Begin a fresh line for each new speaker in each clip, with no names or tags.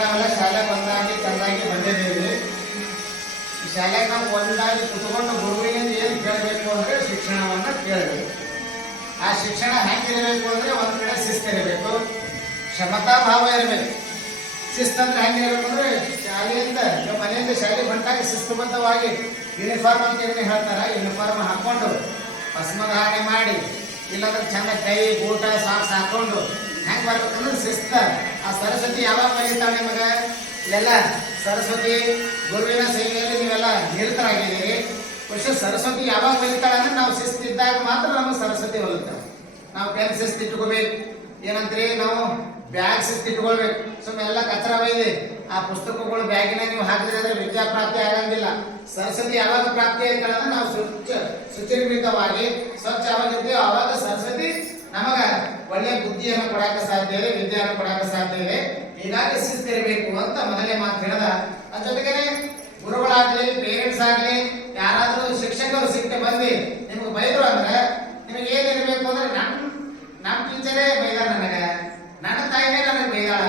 ನಾವೆಲ್ಲ ಶಾಲೆ ಬಂದಾಗಿ ಚೆನ್ನಾಗಿ ಬಂದಿದ್ದೀವಿ. ಈ ಶಾಲೆ ನಾವು ಒಂದಾಗಿ ಕುತ್ಕೊಂಡು ಗುರುವಿನಿಂದ ಏನು ಕೇಳಬೇಕು ಅಂದ್ರೆ ಶಿಕ್ಷಣವನ್ನ ಕೇಳಬೇಕು. ಆ ಶಿಕ್ಷಣ ಹೆಂಗಿರಬೇಕು ಅಂದ್ರೆ ಒಂದ್ ಕಡೆ ಶಿಸ್ತಿರಬೇಕು ಕ್ಷಮತಾ ಭಾವ ಇರಬೇಕು. ಶಿಸ್ತಂದ್ರೆ ಹೆಂಗಿರಬೇಕು ಅಂದ್ರೆ ಶಾಲೆಯಿಂದ ಮನೆಯಿಂದ ಶಾಲೆ ಬಂದಾಗ ಶಿಸ್ತುಬದ್ಧವಾಗಿ ಯೂನಿಫಾರ್ಮ್ ಅಂತ ಏನು ಹೇಳ್ತಾರ ಯೂನಿಫಾರ್ಮ್ ಹಾಕೊಂಡು ಭಸ್ಮಧಾರಣೆ ಮಾಡಿ, ಇಲ್ಲಾಂದ್ರೆ ಚೆನ್ನಾಗಿ ಕೈ ಊಟ ಸಾಕ್ಸ್ ಹಾಕೊಂಡು ಹೆಂಗ್ ಬರ್ಬೇಕಂದ್ರೆ ಶಿಸ್ತ ಆ ಸರಸ್ವತಿ ಯಾವಾಗ ಕಲಿತಾಳೆ ನಿಮಗ? ಇಲ್ಲೆಲ್ಲ ಸರಸ್ವತಿ ಗುರುವಿನ ಸೇವೆಯಲ್ಲಿ ನೀವೆಲ್ಲ ನಿರತರಾಗಿದ್ದೀರಿ ಖುಷಿ ಸರಸ್ವತಿ ಯಾವಾಗ ಕಲಿತಾಳೆ ಅಂದ್ರೆ ನಾವು ಶಿಸ್ತಿದ್ದಾಗ ಮಾತ್ರ ನಮಗೆ ಸರಸ್ವತಿ ಹೋಗುತ್ತೆ. ನಾವು ಪೆನ್ ಶಿಸ್ತು ಇಟ್ಕೋಬೇಕು. ಏನಂತ್ರಿ? ನಾವು ಬ್ಯಾಗ್ ಶಿಸ್ತು ಇಟ್ಕೊಳ್ಬೇಕು. ಸುಮ್ಮನೆ ಎಲ್ಲ ಕಚರ ಒಯ್ದು ಆ ಪುಸ್ತಕಗಳು ಬ್ಯಾಗಿನ ನೀವು ಹಾಕಿದ್ರೆ ವಿದ್ಯಾ ಪ್ರಾಪ್ತಿ ಆಗಂಗಿಲ್ಲ. ಸರಸ್ವತಿ ಯಾವಾಗ ಪ್ರಾಪ್ತಿ ಅಂತ ಅಂದ್ರೆ ನಾವು ಸ್ವಚ್ಛ ಶುಚಿರ್ಮಿತವಾಗಿ ಸ್ವಚ್ಛ ಯಾವಾಗ ಇರ್ತೀವೋ ಅವಾಗ ಸರಸ್ವತಿ ನಮಗ ಒಳ್ಳೆ ಬುದ್ಧಿಯನ್ನು ಕೊಡಾಕ ಸಾಧ್ಯ ಇದೆ ವಿದ್ಯೆಯನ್ನು ಕೊಡಾಕ ಸಾಧ್ಯ ಇದೆ ಹೀಗಾಗಿ ಶಿಸ್ತಿರಬೇಕು ಅಂತ ಮೊದಲೇ ಮಾತು ಹೇಳದ. ಅದ್ರ ಜೊತೆಗೇನೆ, ಗುರುಗಳಾಗ್ಲಿ ಪೇರೆಂಟ್ಸ್ ಆಗ್ಲಿ, ಯಾರಾದರೂ ಶಿಕ್ಷಕರು ಸಿಕ್ಕಿ ಬಂದು ನಿಮ್ಗೆ ಬೈದ್ರು ಅಂದ್ರೆ ನಿಮಗೆ ಏನಿರಬೇಕು ಅಂದ್ರೆ ನಮ್ ನಮ್ ಟೀಚರೇ ಬೈದ ನನಗೆ. ನನ್ನ ತಾಯಿನೇ ನನಗೆ ಬೈದಾಳ.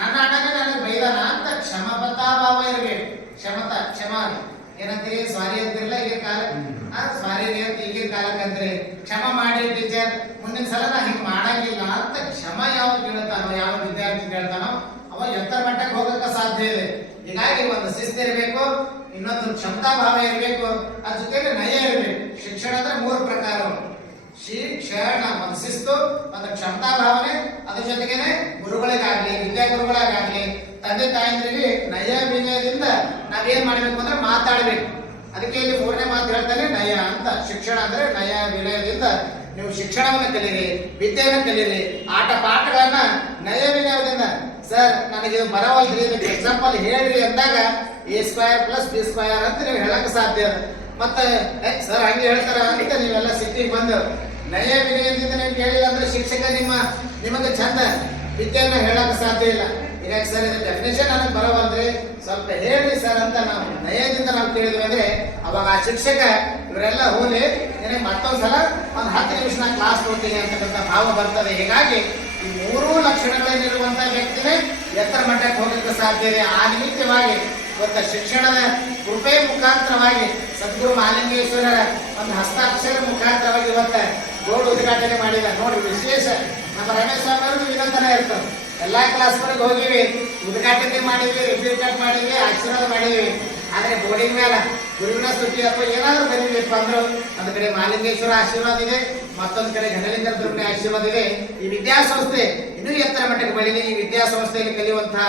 ನನ್ನ ಅಣ್ಣನೇ ನನಗೆ ಬೈದಾನ ಅಂತ ಕ್ಷಮತಾ ಭಾವ ಇರಬೇಕು. ಕ್ಷಮತಾ ಕ್ಷಮಾನಿ ಏನಂತೀರಿ? ಸಾರಿ ಅಂತಿರಲ್ಲ ಈಗ ಕಾಲ? ಸಾರಿ ಅಂತ ಈಗಿನ ಕಾಲಕ್ಕಂದ್ರೆ ಕ್ಷಮ ಮಾಡಿ ಟೀಚರ್ ಮುಂದಿನ ಸಲ ನಾ ಹಿಂಗ್ ಮಾಡಂಗಿಲ್ಲ ಅಂತ ಕ್ಷಮ ಯಾವ ಕೇಳ್ತಾನೋ, ಯಾವ ವಿದ್ಯಾರ್ಥಿ ಕೇಳ್ತಾನೋ, ಅವ ಎತ್ತರ ಮಟ್ಟಕ್ಕೆ ಹೋಗಕ್ಕೆ ಸಾಧ್ಯ ಇದೆ. ಹೀಗಾಗಿ ಒಂದು ಶಿಸ್ತು ಇರಬೇಕು, ಇನ್ನೊಂದು ಕ್ಷಮತಾ ಭಾವ ಇರಬೇಕು, ಅದ್ರ ಜೊತೆಗೆ ನಯ ಇರಬೇಕು. ಶಿಕ್ಷಣ ಅಂದ್ರೆ ಮೂರು ಪ್ರಕಾರ. ಶಿಕ್ಷಣ ಒಂದು ಶಿಸ್ತು, ಒಂದು ಕ್ಷಮತಾ ಭಾವನೆ ಅದ್ರ ಜೊತೆಗೇನೆ ಗುರುಗಳಿಗಾಗ್ಲಿ ವಿದ್ಯಾ ಗುರುಗಳಿಗಾಗ್ಲಿ ತಂದೆ ತಾಯಂದ್ರಿಗೆ ನಯ ವಿನಯದಿಂದ ನಾವೇನ್ ಮಾಡ್ಬೇಕು ಅಂದ್ರೆ ಮಾತಾಡ್ಬೇಕು. ಅದಕ್ಕೆ ಇಲ್ಲಿ ಮೂರನೇ ಮಾತು ಹೇಳ್ತಾನೆ ನಯ. ಅಂತ ಶಿಕ್ಷಣ ಅಂದ್ರೆ ನಯ ವಿನಯದಿಂದ ನೀವು ಶಿಕ್ಷಣವನ್ನು ಕಲೀರಿ, ವಿದ್ಯೆಯನ್ನು ಕಲೀರಿ, ಆಟ ಪಾಠಗಳನ್ನ ನಯ, ವಿನಯದಿಂದ. ಸರ್ ನನಗೆ ಬರವಲ್ರಿ ಇದಕ್ಕೆ ಎಕ್ಸಾಂಪಲ್ ಹೇಳ್ರಿ ಅಂದಾಗ A square plus B square ಅಂತ ನೀವು ಹೇಳಕ್ ಸಾಧ್ಯ. ಮತ್ತೆ ಸರ್ ಹಂಗೆ ಹೇಳ್ತಾರ ಅಂತ ನೀವೆಲ್ಲ ಸಿಟ್ಟಿಗೆ ಬಂದು, ನಯ, ವಿನಯದಿಂದ ನೀವು ಕೇಳಿಲ್ಲ ಅಂದ್ರೆ ಶಿಕ್ಷಕ ನಿಮ್ಮ, ನಿಮಗೆ ಚಂದ ವಿದ್ಯೆಯನ್ನು ಹೇಳಕ್ ಸಾಧ್ಯ ಇಲ್ಲ. ಈಗ ಸರ್, ಇದು ಡೆಫಿನೇಷನ್ ನನಗೆ ಬರೋವಂದ್ರೆ ಸ್ವಲ್ಪ ಹೇಳ್ರಿ ಸರ್ ಅಂತ ನಾವು ನಯದಿಂದ ನಾವು ಕೇಳಿದ್ವಿ ಅಂದ್ರೆ ಅವಾಗ ಆ ಶಿಕ್ಷಕ ಇವರೆಲ್ಲ ಹೋಲಿ ನಿನಗೆ ಮತ್ತೊಂದ್ಸಲ ಒಂದು ಹತ್ತು ನಿಮಿಷ ನಾ ಕ್ಲಾಸ್ ಕೊಡ್ತೀನಿ ಅಂತಕ್ಕಂಥ ಭಾವ ಬರ್ತದೆ. ಹೀಗಾಗಿ ಈ ಮೂರೂ ಲಕ್ಷಣಗಳಲ್ಲಿರುವಂತಹ ವ್ಯಕ್ತಿನೇ ಎತ್ತರ ಮಟ್ಟಕ್ಕೆ ಹೋಗಲಿಕ್ಕೆ ಸಾಧ್ಯ ಇದೆ. ಆ ನಿಮಿತ್ತವಾಗಿ ಇವತ್ತ ಶಿಕ್ಷಣದ ಕೃಪೆ ಮುಖಾಂತರವಾಗಿ ಸದ್ಗುರು ಮಾಲಿಂಗೇಶ್ವರರ ಒಂದು ಹಸ್ತಾಕ್ಷರ ಮುಖಾಂತರವಾಗಿ ಇವತ್ತ ಬೋರ್ಡ್ ಉದ್ಘಾಟನೆ ಮಾಡಿದ ನೋಡಿ ವಿಶೇಷ ನಮ್ಮ ರಮೇಶ್ ಸ್ವಾಮಿ ವಿನಂತನ ಇರ್ತದೆ. ಎಲ್ಲಾ ಕ್ಲಾಸ್ಗಳಿಗೆ ಹೋಗಿವಿ, ಉದ್ಘಾಟನೆ ಮಾಡಿವಿ ರಿಪೀಟ್ ಮಾಡಿದ್ವಿ, ಆಶೀರ್ವಾದ ಮಾಡಿವಿ ಆದ್ರೆ ಬೋರ್ಡಿಂಗ್ ಮೇಲೆ ಗುರುವಿನ ಸ್ತುತಿ ಅಥವಾ ಏನಾದ್ರೂ ಬರೀಲಿಪ್ಪ ಅಂದ್ರು, ಒಂದ್ ಕಡೆ ಮಾಲಿಂಗೇಶ್ವರ ಆಶೀರ್ವಾದ ಇದೆ, ಮತ್ತೊಂದ್ ಕಡೆ ಘನಲಿಂಗ ದುರ್ಗನ ಆಶೀರ್ವಾದ ಇದೆ. ಈ ವಿದ್ಯಾಸಂಸ್ಥೆ ಇನ್ನೂ ಎತ್ತರ ಮಟ್ಟಕ್ಕೆ ಬೆಳೀಲಿ ಈ ವಿದ್ಯಾಸಂಸ್ಥೆಯಲ್ಲಿ ಕಲಿಯುವಂತಹ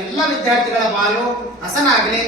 ಎಲ್ಲ ವಿದ್ಯಾರ್ಥಿಗಳ ಬಾಲು ಹಸನಾಗ್ಲಿ.